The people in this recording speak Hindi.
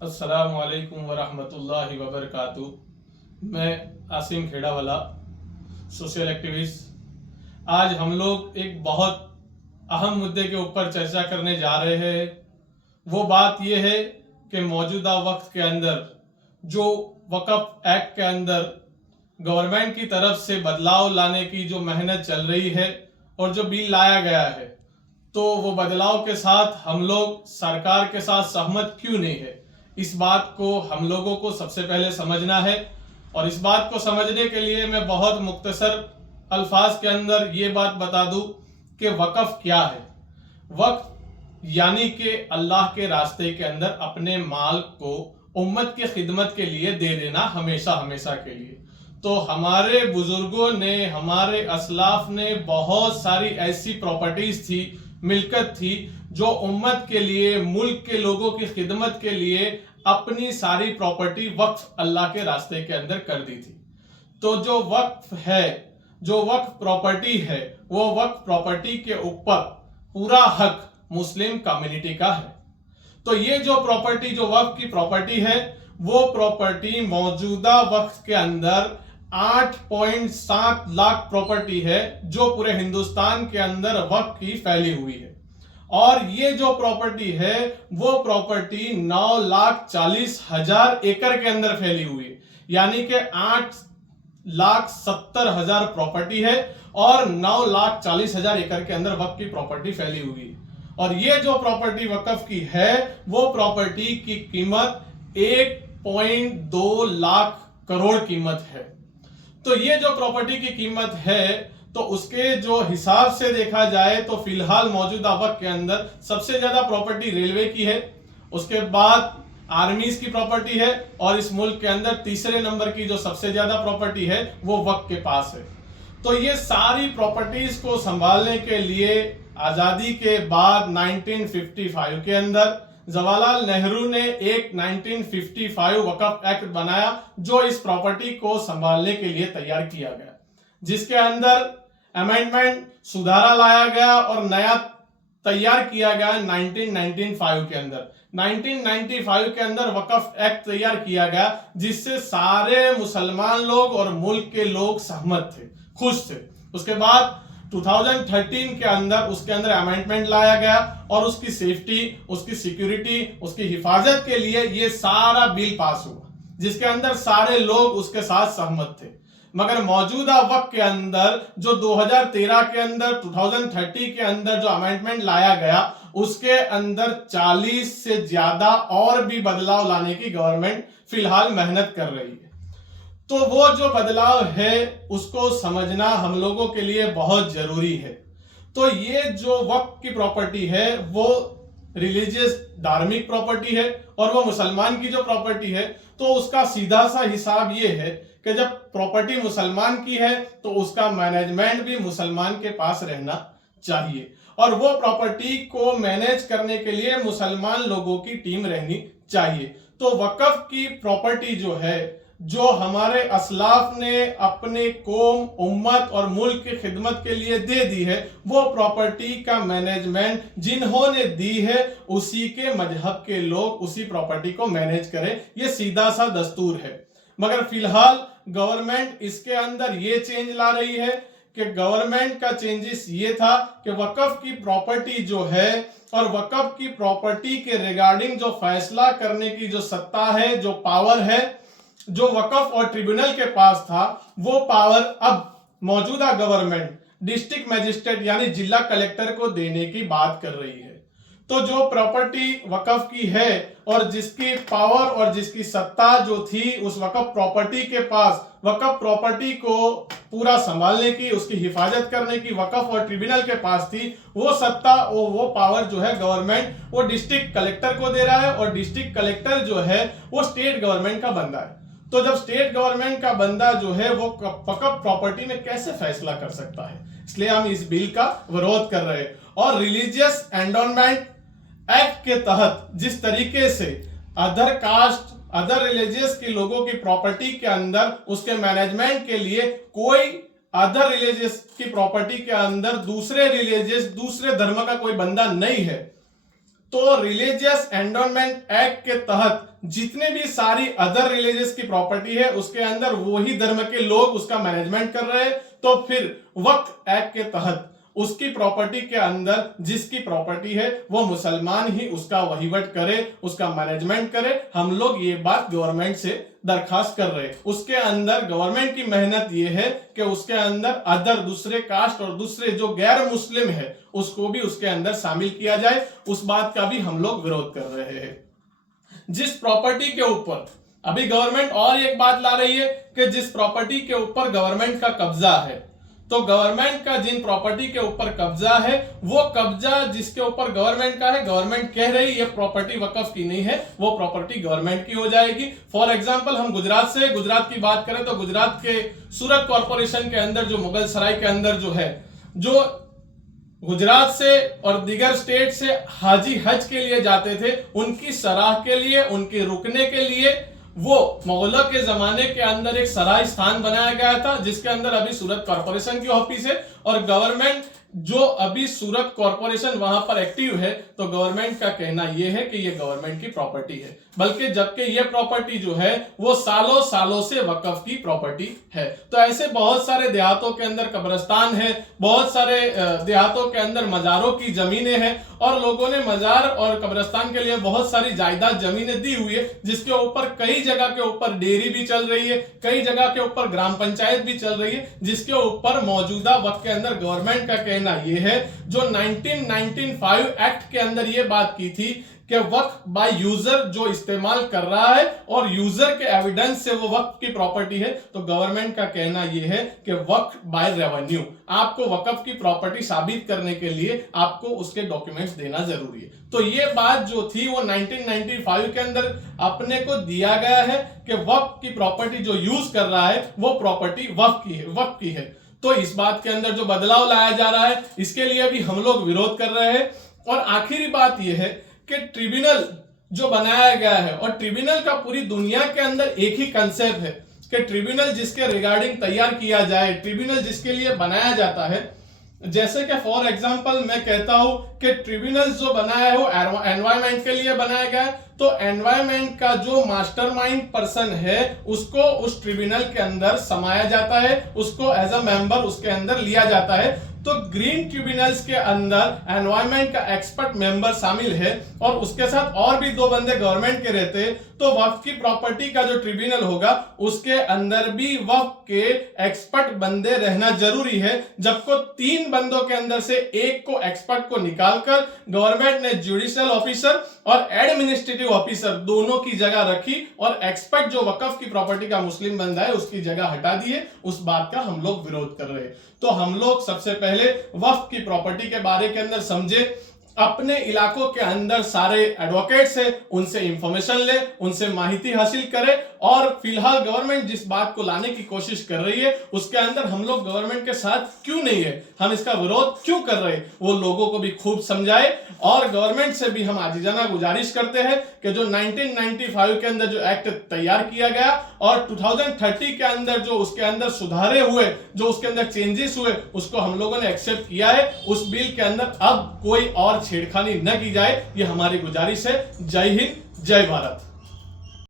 अस्सलामु अलैकुम वरहमतुल्लाहि वबरकातुह। मैं आसिम खेड़ावाला, सोशल एक्टिविस्ट। आज हम लोग एक बहुत अहम मुद्दे के ऊपर चर्चा करने जा रहे हैं। वो बात यह है कि मौजूदा वक्त के अंदर जो वक्फ एक्ट के अंदर गवर्नमेंट की तरफ से बदलाव लाने की जो मेहनत चल रही है और जो बिल लाया गया है, तो वो बदलाव के साथ हम लोग सरकार के साथ सहमत क्यों नहीं है, इस बात को हम लोगों को सबसे पहले समझना है। और इस बात को समझने के लिए मैं बहुत मुख्तसर अल्फाज के अंदर ये बात बता दूं कि वक्फ क्या है। वक्फ यानी कि अल्लाह के रास्ते के अंदर अपने माल को उम्मत की खिदमत के लिए दे देना, हमेशा हमेशा के लिए। तो हमारे बुजुर्गों ने, हमारे असलाफ ने बहुत सारी ऐसी प्रॉपर्टीज थी, मिल्कत थी, जो उम्मत के लिए, मुल्क के लोगों की खिदमत के लिए अपनी सारी प्रॉपर्टी वक्फ अल्लाह के रास्ते के अंदर कर दी थी। तो जो वक्फ है, जो वक्फ प्रॉपर्टी है, वो वक्फ प्रॉपर्टी के ऊपर पूरा हक मुस्लिम कम्युनिटी का है। तो ये जो प्रॉपर्टी, जो वक्फ की प्रॉपर्टी है, वो प्रॉपर्टी मौजूदा वक्त के अंदर 8.7 लाख प्रॉपर्टी है जो पूरे हिंदुस्तान के अंदर वक्फ की फैली हुई है। और ये जो प्रॉपर्टी है वो प्रॉपर्टी 9,40,000 एकड़ के अंदर फैली हुई है, यानी कि 8,70,000 प्रॉपर्टी है और 9,40,000 एकड़ के अंदर वक्फ की प्रॉपर्टी फैली हुई है। और ये जो प्रॉपर्टी वक्फ की है, वो प्रॉपर्टी की कीमत 1.2 लाख करोड़ कीमत है। तो ये जो प्रॉपर्टी की कीमत है, तो उसके जो हिसाब से देखा जाए तो फिलहाल मौजूदा वक्त के अंदर सबसे ज्यादा प्रॉपर्टी रेलवे की है, उसके बाद आर्मीज की प्रॉपर्टी है, और इस मुल्क के अंदर तीसरे नंबर की जो सबसे ज्यादा प्रॉपर्टी है वो वक्फ के पास है। तो ये सारी प्रॉपर्टीज को संभालने के लिए आजादी के बाद 1955 के अंदर जवाहरलाल नेहरू ने एक 1955 वक्फ एक्ट बनाया, जो इस प्रॉपर्टी को संभालने के लिए तैयार किया गया, जिसके अंदर अमेंडमेंट, सुधारा लाया गया और नया तैयार किया गया 1995 के अंदर। 1995 के अंदर वक्फ एक्ट तैयार किया गया, जिससे सारे मुसलमान लोग और मुल्क के लोग सहमत थे, खुश थे। उसके बाद 2013 के अंदर उसके अंदर अमेंडमेंट लाया गया और उसकी सेफ्टी, उसकी सिक्योरिटी, उसकी हिफाजत के लिए ये सारा बिल पास हुआ, जिसके अंदर सारे लोग उसके साथ सहमत थे। मगर मौजूदा वक्त के अंदर जो 2013 के अंदर, 2030 के अंदर जो अमेंडमेंट लाया गया, उसके अंदर 40 से ज्यादा और भी बदलाव लाने की गवर्नमेंट फिलहाल मेहनत कर रही है। तो वो जो बदलाव है उसको समझना हम लोगों के लिए बहुत जरूरी है। तो ये जो वक्फ की प्रॉपर्टी है वो रिलीजियस, धार्मिक प्रॉपर्टी है, और वो मुसलमान की जो प्रॉपर्टी है, तो उसका सीधा सा हिसाब ये है कि जब प्रॉपर्टी मुसलमान की है तो उसका मैनेजमेंट भी मुसलमान के पास रहना चाहिए, और वो प्रॉपर्टी को मैनेज करने के लिए मुसलमान लोगों की टीम रहनी चाहिए। तो वक्फ की प्रॉपर्टी जो है, जो हमारे असलाफ ने अपने कौम, उम्मत और मुल्क की खिदमत के लिए दे दी है, वो प्रॉपर्टी का मैनेजमेंट जिन्होंने दी है उसी के मजहब के लोग उसी प्रॉपर्टी को मैनेज करें, ये सीधा सा दस्तूर है। मगर फिलहाल गवर्नमेंट इसके अंदर ये चेंज ला रही है कि गवर्नमेंट का चेंजेस ये था कि वक्फ की प्रॉपर्टी जो है और वक्फ की प्रॉपर्टी के रिगार्डिंग जो फैसला करने की जो सत्ता है, जो पावर है, जो वक्फ और ट्रिब्यूनल के पास था, वो पावर अब मौजूदा गवर्नमेंट डिस्ट्रिक्ट मजिस्ट्रेट यानी जिला कलेक्टर को देने की बात कर रही है। तो जो प्रॉपर्टी वक्फ की है और जिसकी पावर और जिसकी सत्ता जो थी उस वक्फ प्रॉपर्टी के पास, वक्फ प्रॉपर्टी को पूरा संभालने की, उसकी हिफाजत करने की वक्फ और ट्रिब्यूनल के पास थी, वो सत्ता, वो पावर जो है गवर्नमेंट वो डिस्ट्रिक्ट कलेक्टर को दे रहा है, और डिस्ट्रिक्ट कलेक्टर जो है वो स्टेट गवर्नमेंट का बंदा है। तो जब स्टेट गवर्नमेंट का बंदा जो है वो वक्फ प्रॉपर्टी में कैसे फैसला कर सकता है, इसलिए हम इस बिल का विरोध कर रहे हैं। और रिलीजियस एंडोनमेंट एक्ट के तहत जिस तरीके से अदर कास्ट, अदर रिलीजियस के लोगों की प्रॉपर्टी के अंदर उसके मैनेजमेंट के लिए कोई अदर रिलीजियस की प्रॉपर्टी के अंदर दूसरे रिलीजियस, दूसरे धर्म का कोई बंदा नहीं है, तो रिलीजियस एंडोमेंट एक्ट के तहत जितने भी सारी अदर रिलीजियस की प्रॉपर्टी है उसके अंदर वही धर्म के लोग उसका मैनेजमेंट कर रहे हैं, तो फिर वक्फ एक्ट के तहत उसकी प्रॉपर्टी के अंदर जिसकी प्रॉपर्टी है वो मुसलमान ही उसका वहीवट करे, उसका मैनेजमेंट करे। हम लोग ये बात गवर्नमेंट से दरखास्त कर रहे हैं। उसके अंदर गवर्नमेंट की मेहनत ये है कि उसके अंदर अदर दूसरे कास्ट और दूसरे जो गैर मुस्लिम है उसको भी उसके अंदर शामिल किया जाए, उस बात का भी हम लोग विरोध कर रहे हैं। जिस प्रॉपर्टी के ऊपर अभी गवर्नमेंट और एक बात ला रही है कि जिस प्रॉपर्टी के ऊपर गवर्नमेंट का कब्जा है, तो गवर्नमेंट का जिन प्रॉपर्टी के ऊपर कब्जा है वो कब्जा जिसके ऊपर गवर्नमेंट का है, गवर्नमेंट कह रही है प्रॉपर्टी वक्फ की नहीं है, वो प्रॉपर्टी गवर्नमेंट की हो जाएगी। फॉर एग्जांपल हम गुजरात की बात करें तो गुजरात के सूरत कॉर्पोरेशन के अंदर जो मुगल सराय के अंदर जो है, जो गुजरात से और दीगर स्टेट से हाजी हज के लिए जाते थे, उनकी सराह के लिए, उनके रुकने के लिए वो मुगलों के जमाने के अंदर एक सराय स्थान बनाया गया था, जिसके अंदर अभी सूरत कॉर्पोरेशन की ऑफिस है। और गवर्नमेंट जो अभी सूरत कॉर्पोरेशन वहां पर एक्टिव है, तो गवर्नमेंट का कहना यह है कि यह गवर्नमेंट की प्रॉपर्टी है, बल्कि जबकि यह प्रॉपर्टी जो है वो सालों सालों से वक्फ की प्रॉपर्टी है। तो ऐसे बहुत सारे देहातों के अंदर कब्रिस्तान है, बहुत सारे देहातों के अंदर मजारों की जमीनें हैं, और लोगों ने मजार और कब्रिस्तान के लिए बहुत सारी जायदाद जमीनें दी हुई है, जिसके ऊपर कई जगह के ऊपर डेयरी भी चल रही है, कई जगह के ऊपर ग्राम पंचायत भी चल रही है, जिसके ऊपर मौजूदा वक्त के अंदर गवर्नमेंट का कहना यह है, जो 1995 एक्ट के अंदर यह बात की थी कि वक्फ बाय यूजर जो इस्तेमाल कर रहा है और यूजर के एविडेंस से वो वक्फ की प्रॉपर्टी है, तो गवर्नमेंट का कहना यह है कि वक्फ बाय रेवेन्यू, आपको वक्फ की प्रॉपर्टी साबित करने के लिए आपको उसके डॉक्यूमेंट्स देना जरूरी है। तो ये बात जो थी वो 1995 के अंदर अपने को दिया गया है कि वक्फ की प्रॉपर्टी जो यूज कर रहा है वो प्रॉपर्टी वक्फ की है। तो इस बात के अंदर जो बदलाव लाया जा रहा है, इसके लिए भी हम लोग विरोध कर रहे हैं। और आखिरी बात यह है कि ट्रिब्यूनल जो बनाया गया है, और ट्रिब्यूनल का पूरी दुनिया के अंदर एक ही कंसेप्ट है कि ट्रिब्यूनल जिसके रिगार्डिंग तैयार किया जाए, ट्रिब्यूनल जिसके लिए बनाया जाता है, जैसे कि फॉर एग्जांपल मैं कहता हूं कि ट्रिब्यूनल जो बनाया है वो एनवायरमेंट के लिए बनाया गया है, तो एनवायरमेंट का जो मास्टरमाइंड पर्सन है उसको उस ट्रिब्यूनल के अंदर समाया जाता है, उसको एज अ मेंबर उसके अंदर लिया जाता है। तो ग्रीन ट्रिब्यूनल्स के अंदर एनवायरमेंट का एक्सपर्ट मेंबर शामिल है, और उसके साथ और भी 2 बंदे गवर्नमेंट के रहते हैं। तो वक्फ की प्रॉपर्टी का जो ट्रिब्यूनल होगा उसके अंदर भी वक्फ के एक्सपर्ट बंदे रहना जरूरी है, जबको 3 बंदों के अंदर से एक को एक्सपर्ट को निकालकर गवर्नमेंट ने जुडिशियल ऑफिसर और एडमिनिस्ट्रेटिव ऑफिसर दोनों की जगह रखी, और एक्सपर्ट जो वक्फ की प्रॉपर्टी का मुस्लिम बंदा है उसकी जगह हटा दी है। उस बात का हम लोग विरोध कर रहे हैं। तो हम लोग सबसे पहले वक्फ की प्रॉपर्टी के बारे के अंदर समझे, अपने इलाकों के अंदर सारे एडवोकेट्स हैं उनसे इंफॉर्मेशन ले, उनसे माहिती हासिल करें, और फिलहाल गवर्नमेंट जिस बात को लाने की कोशिश कर रही है उसके अंदर हम लोग गवर्नमेंट के साथ क्यों नहीं है, हम इसका विरोध क्यों कर रहे हैं, वो लोगों को भी खूब समझाए। और गवर्नमेंट से भी हम आजीजाना गुजारिश करते हैं कि जो 1995 के अंदर जो एक्ट तैयार किया गया और 2030 के अंदर जो उसके अंदर सुधारे हुए, जो उसके अंदर चेंजेस हुए, उसको हम लोगों ने एक्सेप्ट किया है। उस बिल के अंदर अब कोई और छेड़खानी न की जाए, ये हमारी गुजारिश है। जय हिंद, जय भारत।